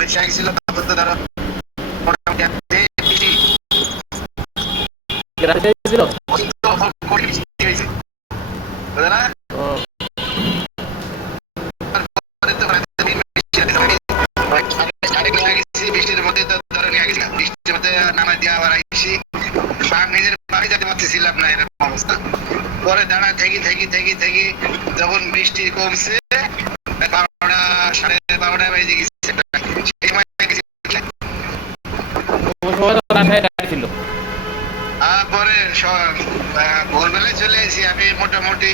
বেশি ছিল তখন তো ধরো মোটামুটি বৃষ্টির মধ্যে তো ধরো নিয়ে গেছিলাম, বৃষ্টির মধ্যে নামা দিয়ে আবার আইসি নিজের বাড়ি যেতে পারতেছিলাম না, এরকম অবস্থা। পরে দাঁড়া থেকে থেকে থেকে থেকে যখন বৃষ্টি কমছে 12টা 12:30 বেজে গেছে, পরে ভোরবেলায় চলে এসেছি আমি মোটামুটি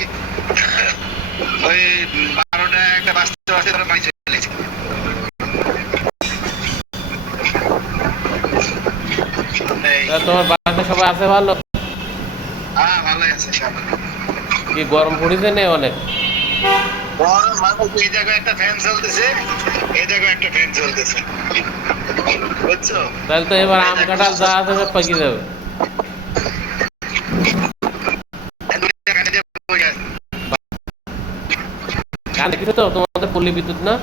ওই 12টা একটা বাজতে বাজতে বাড়ি চলে এসেছি। তোমার বাসাতে সবাই আছে ভালো? হ্যাঁ ভালোই আছে সবাই। কি গরম পড়েছে না অনেক? গরম মানুষ, এই জায়গায় একটা ফ্যান চলতেছে, এই জায়গায় একটা ফ্যান চলতেছে, বুঝছো? তাহলে তো এবার আম কাঁঠাল যা আছে সব পাকিয়ে যাবে। দেখি তো তোমাদের পল্লী বিদ্যুৎ না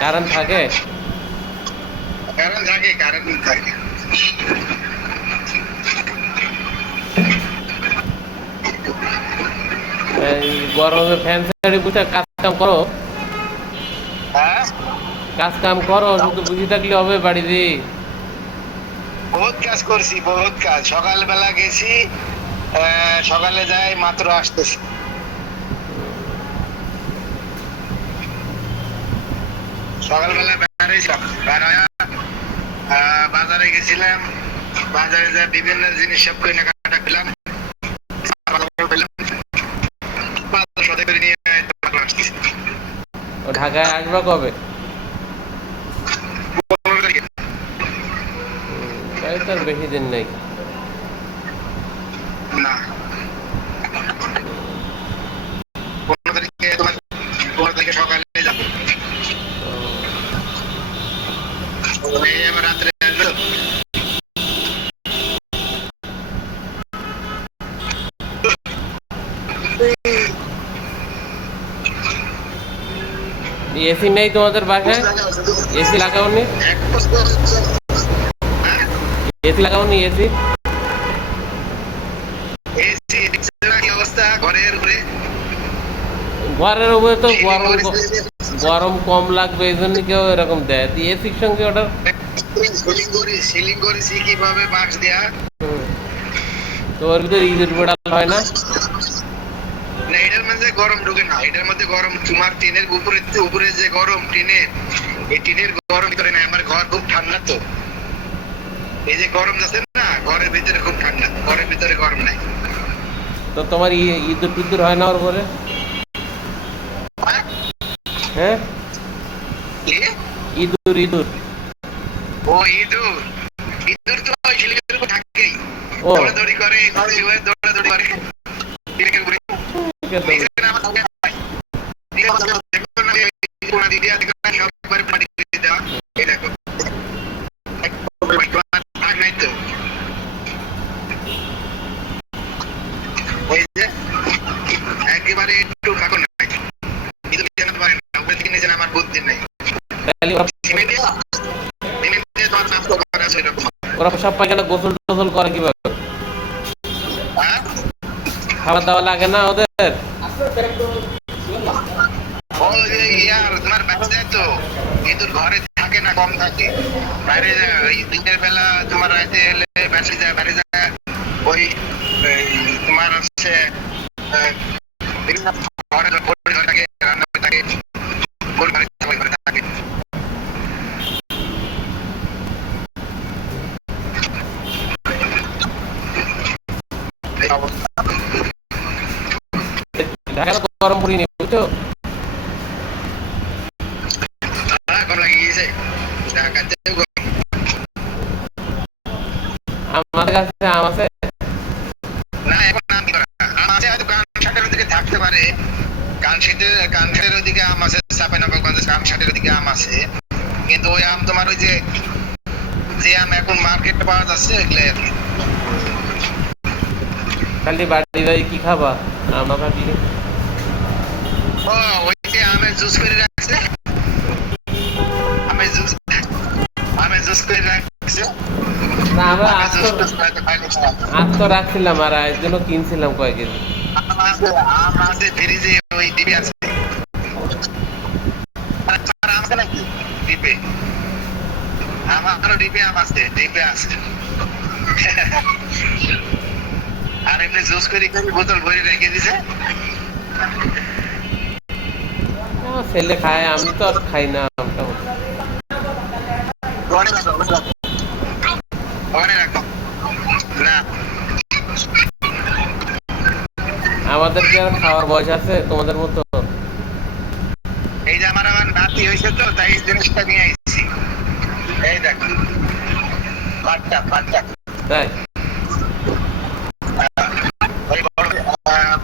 কারেন্ট থাকে? কারেন্ট থাকে, কারেন্ট থাকে। এই গরমে ফ্যান ছাড়ি বুঝে কাজ কাম করো? হ্যাঁ কাজ কাম করো, শুধু বুঝে থাকলে হবে বাড়িতে? বহুত কাজ করছি, বহুত কাজ। সকালবেলা গেছি, সকালে যাই মাত্র আসতেছি। সকালবেলা বেরিয়েছিলাম, বাজারে গেছিলাম, বাজারে যা বিভিন্ন জিনিস সব কেনাকাটা করলাম, ঢাকায় আসবা কবে? তাই তো আর বেশি দিন নেই। না, 15 তারিখে সকালে যাবো, রাত্রে আসবো। এসি নেই তোমাদের বাসায়? এসি লাগাওনি? এসি লাগাওনি? এসি ঘরের উপরে তো গরম কম লাগবে, এই জন্য কেউ এরকম দেয়। এসির সঙ্গে ওটা সিলিং করেছি কিভাবে বাঁশ দেয়া, তো ওর ভিতরে ঈদের বেড়াল হয় না? এটার মধ্যে গরম ঢুকে না, এটার মধ্যে গরম তোমার টিনের উপরে উপরে যে গরম টিনের, এই টিনের গরম ভিতরে না। আমার ঘর খুব ঠান্ডা, তো এই যে গরম আছে না, ঘরের ভিতরে খুব ঠান্ডা, ঘরের ভিতরে গরম নাই। তো তোমার ইঁদুর টিঁদুর হয় না ওর ঘরে? হ্যাঁ, ইঁদুর ইঁদুর ও ইঁদুর, ইঁদুর তো থাকেই, ও দৌড়াদৌড়ি করে, দৌড়াদৌড়ি করে। একেবারে একটু ফাঁকো নাই, কিন্তু জানাতে পারে না, উপরে থেকে নিচে আমার বুদ্ধি নাই। ওরা সব পায়খানা গোসল টোসল করে কিভাবে? খাবার দাবার লাগে না ওদের? তোমার বাচ্চা তো ইঁদুর ঘরে থাকে না, কম থাকে বাইরে যায়। দিনের বেলা তোমার রাতে এলে বেঁচে যায়, বাইরে যায়। ওই তোমার হচ্ছে বিভিন্ন ঘরে থাকে, রান্না করে থাকে, থাকে। ঢাকা তো গরম পড়িনি, বুঝছো? আমাদের কাছে আম আছে না, এখন আম আছে, হয়তো কানসাটের ওদিকে থাকতে পারে। কানসাটের ওদিকে আম আছে, চাঁপাইনবাবগঞ্জের কানসাটের ওদিকে আম আছে, কিন্তু ওই আম তোমার ওই যে আম এখন মার্কেটে পাওয়া যাচ্ছে এগুলো আর কি। খালি বাড়ি বাড়ি কি খাবা আম না থাকলে? ও ওই যে আমের জুস করে রাখছে, আমের জুস, আমের জুস করে রাখছে। না আমরা আমের আজ জুস তো টুস হয়তো খাইলে আজ তো রাখছিলাম আর এর জন্য কিনছিলাম কয়েক কেজি। আম আছে ফ্রিজে, ওই ডিবি আছে। আর আম আছে নাকি ডিপে? আমারও ডিপে আম আছে, ডিপে আছে। আর এমনি জুস করে বোতল ভরে রেখে দিছে। আমার ছেলে খায়, আমি তো আর খাই না আমটা। ওখানে রাখো, ওখানে রাখো, ওখানে রাখো। না, আমাদের কি আর খাওয়ার বয়স আছে তোমাদের মতো? এই যে আমার আমার নাতি হয়েছে তো, তাই এই জিনিসটা নিয়ে আইছি। এই দেখ, বাট্টা বাট্টা। তাই ওই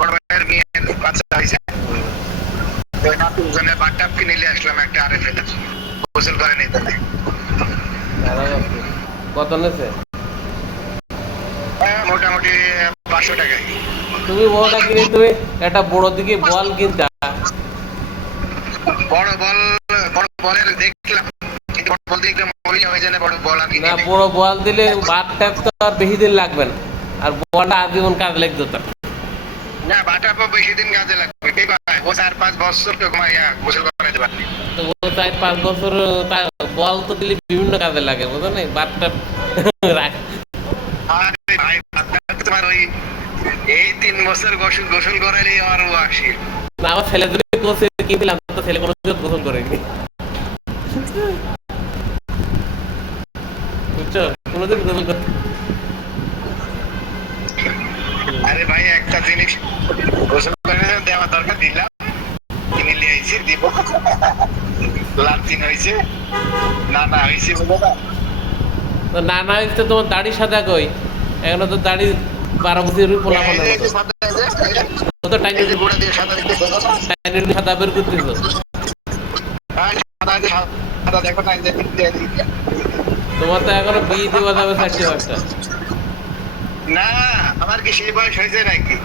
বড় ভাইয়ের মেয়ের বাচ্চা হয়েছে, তো ওই নাতির জন্য বাট্টা কিনে নিয়ে আসলাম একটা, আরে ফেলে গোসল করে নিতে নেই। ভালো আছে। কত নেছে? মোটামুটি 500 টাকায়। তুমি বড়টা কিনে তুমি একটা বড় দিকে বল কিনতা। বড় বল, বড় বলের দেখলাম, কিন্তু বড় বল দিয়ে মলিন হয়ে যায় না, বড় বল আমি না কিনি। বড় বল দিলে বাদ ট্যাপ তো আর বেশি দিন লাগবে না, আর বলটা আজীবন কাজ লাগতো তার। না, বাটা বেশি দিন কাজে লাগবে, কি ভাই ও 4-5 বছর তো ঘুমাইয়া গোসল করাইতে পারবি। তো ও 4-5 বছর বল তো দিলে বিভিন্ন কাজে লাগে, বুঝো না? বাদ ট্যাপ রাখ। আরে ভাই, তোমার ওই এই 3 বছর গোসল গোসল করাইলেই আর ও আসে। না আমার ছেলে যদি গোসল কিনছিলাম তো ছেলে কোনো গোসল করেনি, বুঝছো? কোনোদিন গোসল করতে। আরে ভাই, একটা জিনিস গোসল করে দেওয়া দরকার, দিলাম, কিনে নিয়ে আইছি, দিব। লাতিন হয়েছে, নানা হয়েছে, বুঝো না? তো নানা হচ্ছে তোমার দাড়ি সাদা কই? এখনো তো দাড়ি 12 বছরের পোলা এই ফোলার যে মতো। সাদা, ও তো এই যে গোড়া দিয়ে সাদা দেখতেছো না? সাদা বের করতেছো। সাদা, সাদা দেখো না, এই যে দিকে। তোমার তো এখনো বিয়ে দেওয়া যাবে 60-65টা। না, আমার কি সেই বয়স হয়েছে নাকি?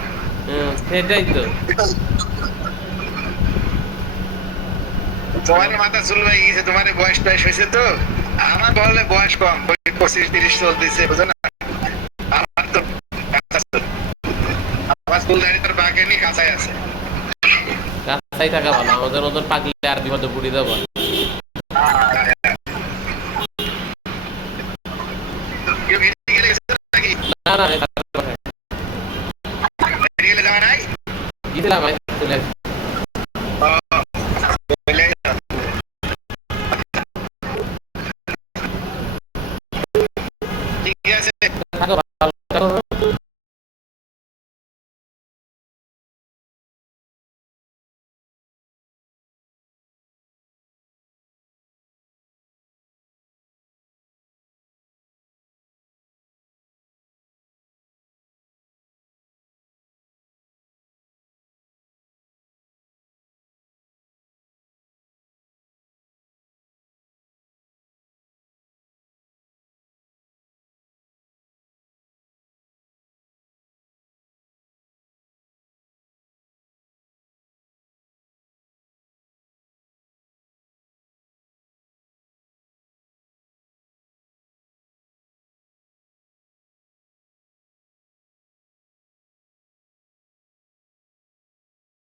সেটাই তো। তোমার মাথা চুল হয়ে গেছে, তোমার বয়স টয়স হয়েছে তো। আমার বলে বয়স কম, 25-30 চলতেছে, বুঝো না? আমার তো কাঁচা চুল। আমার চুল দাঁড়িয়ে তোর বাঘে কাঁচাই আছে। কাছাই থাকা ভালো, আমাদের মতন পাকলে আর বিপদে পড়ে যাবো। কেউ মেডিকেলে গেছে নাকি? না না মেডিকেলে যাওয়া নাই? গেছিলাম, চলে আসছি।